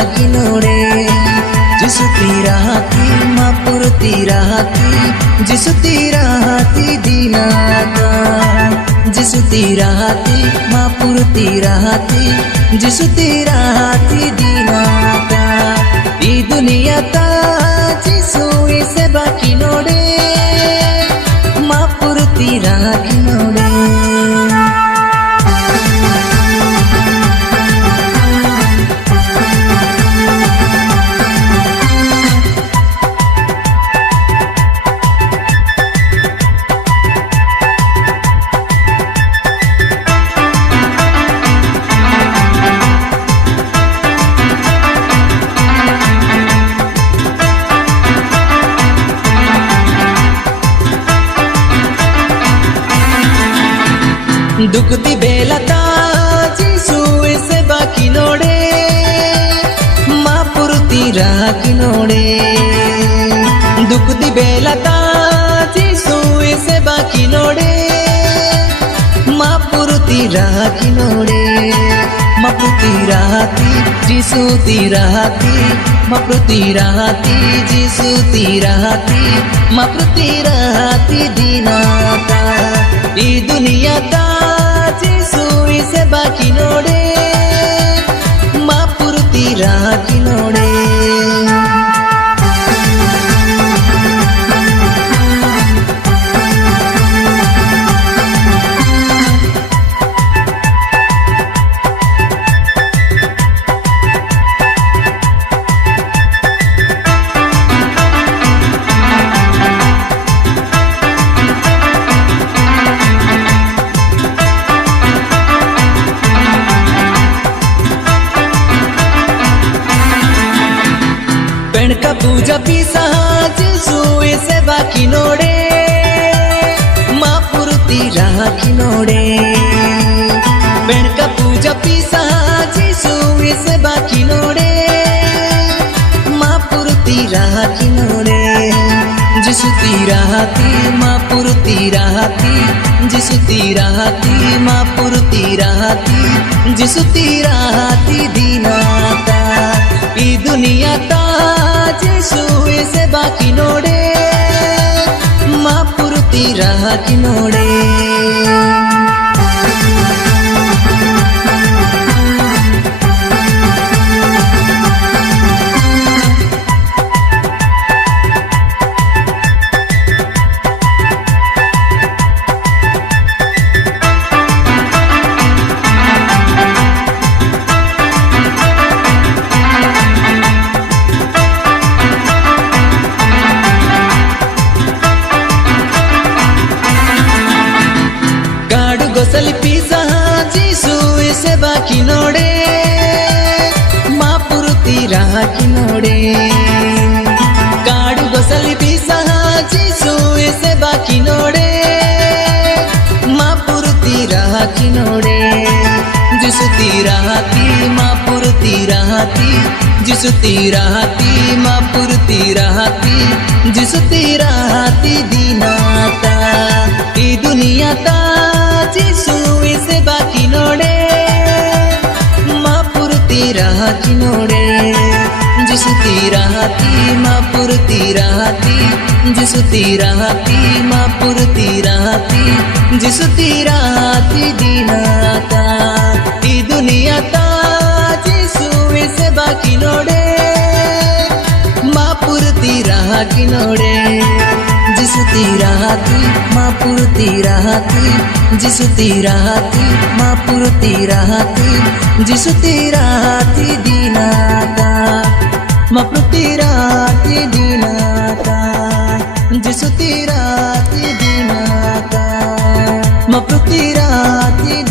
बाकी नोडे जिसु तीराती मापुर तीराती जिसु तीराती दीनाता जिसु तीराती मापुर तीराती जिसु तीराती दीनाता ई दुनियाता जिसु इसे बाकी नोडे मापुर तीराकी नोडे दुखती बेलता जिसु इसे बाकी नोडे मापुर तीराकी नोडे दुखती बेलता जिसु इसे बाकी नोडे मापुर तीराकी नोडे मापुर तीराती जिसु तीराती मापुर तीराती जिसु तीराती मापुर तीराती दीनाता ई दुनियाता जिसु इसे बाकी नोडे मापुर तीराकी नोडे का पूजा पीसा जिसु इसे बाकी नोडे मापुर तीराकी नोडे का पूजा पीसा जिसु इसे बाकी नोडे मापुर तीराकी नोडे जिसु तीराती मापुर तीराती जिसु तीराती मापुर तीराती जिसु तीराती दीनाता ई दुनियाता जिसु इसे बाकी नोडे मापुर तीराकी नोडे गोसली पीसा जिसु इसे बाकी नोडे मापुर तीराकी नोडे काडु गोसली पीसा जिसु इसे बाकी नोडे मापुर तीराकी नोडे जिसु तीराती मापुर तीराती जिसु तीराती मापुर तीराती जिसु तीराती दीनाता ई दुनियाता जिसु इसे बाकी नोडे मापुर तीराकी नोडे जिसु तीराती मापुर तीराती जिसु तीराती मापुर तीराती जिसु तीराती दीनाता ई दुनियाता जिसु इसे बाकी नोडे मापुर तीराकी नोडे जिसु तीराती मापुर तीराती जिसु तीराती मापुर तीराती जिसु तीराती दीनाता मापुर तीराती दीनाता जिसु तीराती दीनाता मापुर तीराती